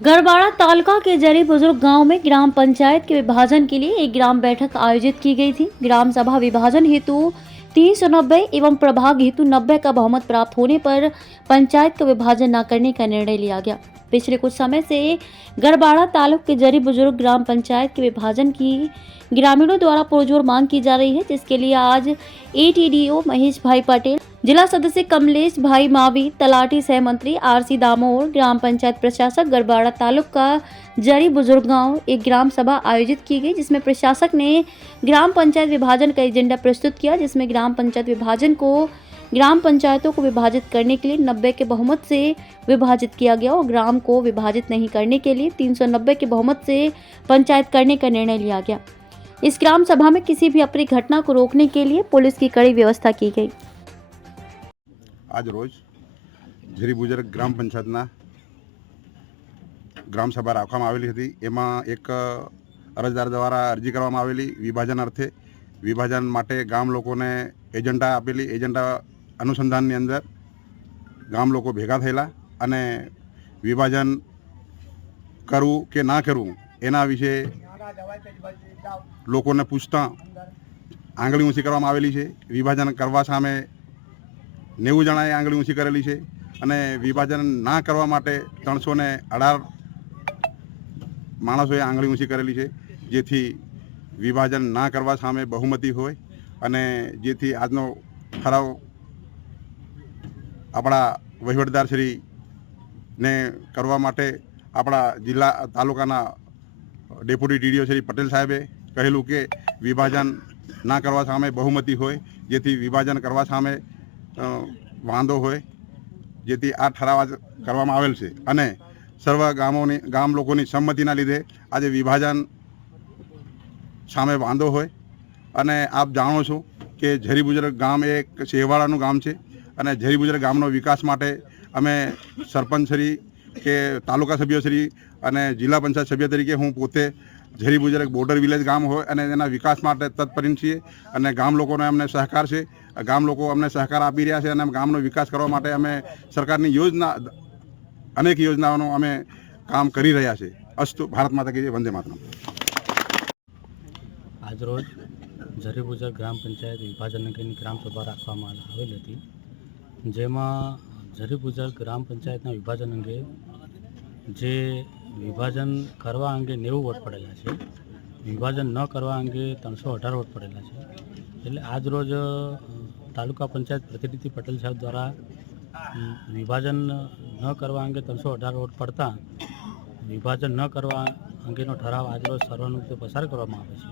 गढ़वाड़ा तालुका के जरी बुजुर्ग गांव में ग्राम पंचायत के विभाजन के लिए एक ग्राम बैठक आयोजित की गई थी। ग्राम सभा विभाजन हेतु 390 एवं प्रभाग हेतु 90 का बहुमत प्राप्त होने पर पंचायत का विभाजन न करने का निर्णय लिया गया। पिछले कुछ समय से गढ़वाड़ा तालुक के जरी बुजुर्ग ग्राम पंचायत के विभाजन की ग्रामीणों द्वारा पुरजोर मांग की जा रही है, जिसके लिए आज एटीडीओ महेश भाई पटेल, जिला सदस्य कमलेश भाई मावी, तलाटी सह मंत्री आरसी दामोर, ग्राम पंचायत प्रशासक गढ़वाड़ा तालुक का जरी बुजुर्ग गांव एक ग्राम सभा आयोजित की गई, जिसमें प्रशासक ने ग्राम पंचायत विभाजन का एजेंडा प्रस्तुत किया, जिसमें ग्राम पंचायत विभाजन को ग्राम पंचायतों को विभाजित करने के लिए 90 के बहुमत से विभाजित किया गया और ग्राम को विभाजित नहीं करने के लिए 390 के बहुमत से पंचायत करने का निर्णय लिया गया। इस ग्राम सभा में किसी भी अप्रिय घटना को रोकने के लिए पुलिस की कड़ी व्यवस्था की गई। आज रोज झरी बुजुर्ग ग्राम पंचायतना ग्राम सभा રાખવામાં આવેલી હતી। એમાં એક અરજદાર દ્વારા અરજી કરવામાં આવેલી વિભાજન અર્થે વિભાજન માટે ગામ લોકોને એજન્ડા આપેલી। એજન્ડા અનુસંધાનની અંદર ગામ લોકો ભેગા થયેલા અને વિભાજન કરવું કે ના કરવું એના વિશે લોકોને પૂછતા આંગળી ઊંચી કરવામાં આવેલી છે। વિભાજન કરવા સામે 90 જણાએ આંગળી ઊંચી કરેલી છે અને વિભાજન ના કરવા માટે 318 માણસોએ આંગળી ઊંચી કરેલી છે, જેથી વિભાજન ના કરવા સામે બહુમતી હોય અને જેથી આજનો ઠરાવ આપણા વહીવટદારશ્રીને કરવા માટે આપણા જિલ્લા તાલુકાના ડેપ્યુટી ડીડીઓ શ્રી પટેલ સાહેબે કહેલું કે વિભાજન ના કરવા સામે બહુમતી હોય, જેથી વિભાજન કરવા સામે વાંધો હોય, જેથી આ ઠરાવ આજ કરવામાં આવેલ છે અને સર્વ ગામ લોકોની સંમતિના લીધે આજે વિભાજન સામે વાંધો હોય। અને આપ જાણો છો કે ઝરી બુજુર્ગ ગામ એક શેવાળાનું ગામ છે અને ઝરી બુજુર્ગ ગામનો વિકાસ માટે અમે સરપંચશ્રી કે તાલુકા સભ્યશ્રી અને જિલ્લા પંચાયત સભ્ય તરીકે હું પોતે ઝરી બુજુર્ગ બોર્ડર વિલેજ ગામ હોય અને એના વિકાસ માટે તત્પર છીએ અને ગામ લોકોનો અમને સહકાર છે। ગામ લોકો અમને સહકાર આપી રહ્યા છે અને ગામનો વિકાસ કરવા માટે અમે સરકારની યોજના અનેક યોજનાઓનો અમે કામ કરી રહ્યા છે। અસ્તુ ભારત માતા કી જય, વંદે માતરમ। આજરોજ ઝરી બુજુર્ગ ગ્રામ પંચાયત વિભાજન અંગેની ગ્રામ સભા રાખવામાં આવેલ હતી, જેમાં ઝરી બુજુર્ગ ગ્રામ પંચાયતના વિભાજન અંગે જે વિભાજન કરવા અંગે 90 વોટ પડેલા છે, વિભાજન ન કરવા અંગે 318 વોટ પડેલા છે। એટલે આજરોજ તાલુકા પંચાયત પ્રતિનિધિ પટેલ સાહેબ દ્વારા વિભાજન ન કરવા અંગે 318 વોટ પડતા વિભાજન ન કરવા અંગેનો ઠરાવ આજરોજ સર્વાનુમતે પસાર કરવામાં આવે છે।